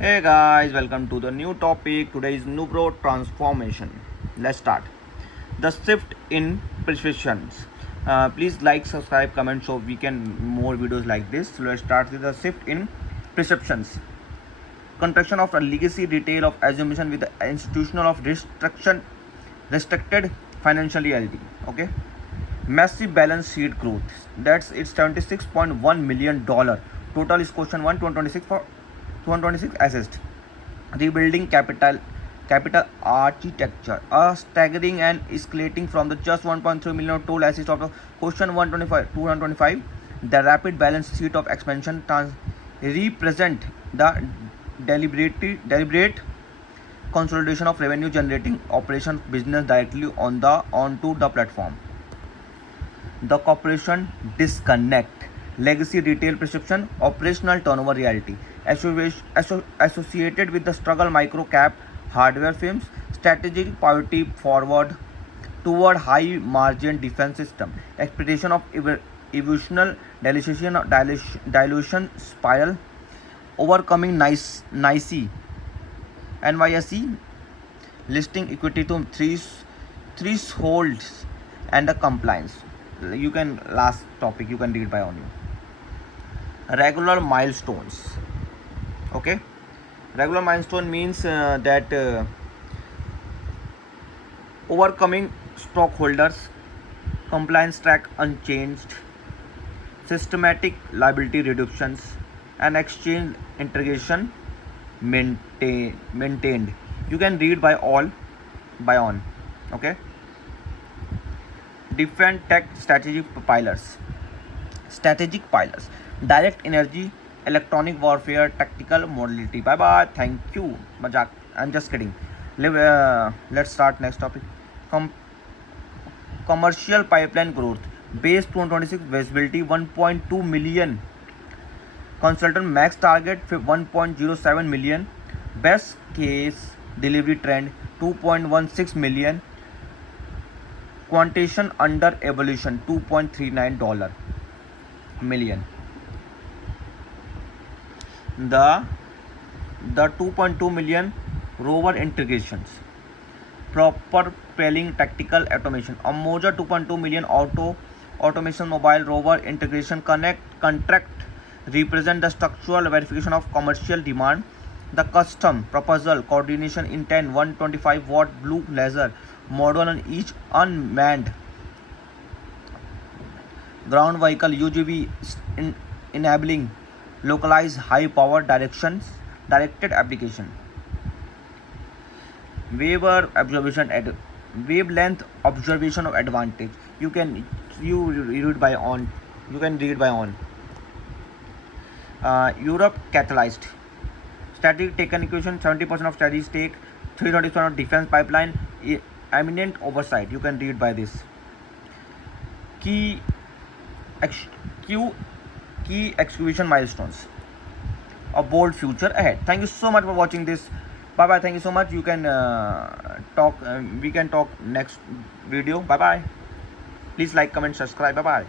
Hey guys, welcome to the new topic. Today is Nubro transformation. Let's start. The shift in prescriptions. Please like, subscribe, comment so we can more videos like this. So let's start with the shift in prescriptions. Contraction of a legacy retail of assumption with the institutional of restricted financial reality. Okay. Massive balance sheet growth. That's it's $76.1 million. Total is question 1 226 for 226 assessed. Rebuilding capital architecture. A staggering and escalating from the just 1.3 million total assist of the question 125 225. The rapid balance sheet of expansion represent the deliberate consolidation of revenue generating operation business directly onto the platform. The corporation disconnect legacy retail prescription operational turnover reality associated with the struggle micro cap hardware firms strategic priority forward toward high margin defense system expectation of evolutional dilution spiral overcoming NYSE listing equity to thresholds and the compliance. You can last topic you can read by on you. Regular milestones. Okay, regular milestone means that overcoming stockholders compliance track unchanged, systematic liability reductions, and exchange integration maintained. You can read by all by on. Okay, different tech strategic pillars, direct energy, electronic warfare, tactical modality. Bye bye, thank you. Majak, I'm just kidding. Let's start next topic. Commercial pipeline growth base 2026 visibility 1.2 million, consultant max target 1.07 million, best case delivery trend 2.16 million, quantitation under evolution $2.39 million. The 2.2 million rover integrations, proper propelling tactical automation. A Moja 2.2 million automation mobile rover integration contract represent the structural verification of commercial demand. The custom proposal coordination in 10 125 watt blue laser model on each unmanned ground vehicle UGV enabling localized high power directed application. Wavelength observation of advantage. You read by on. You can read by on. Europe catalyzed. Strategic taken equation 70% of strategies take 330% of defense pipeline eminent oversight. You can read by this. Key execution milestones. A bold future ahead. Thank you so much for watching this. Bye bye. Thank you so much. You can talk. We can talk next video. Bye bye. Please like, comment, subscribe. Bye bye.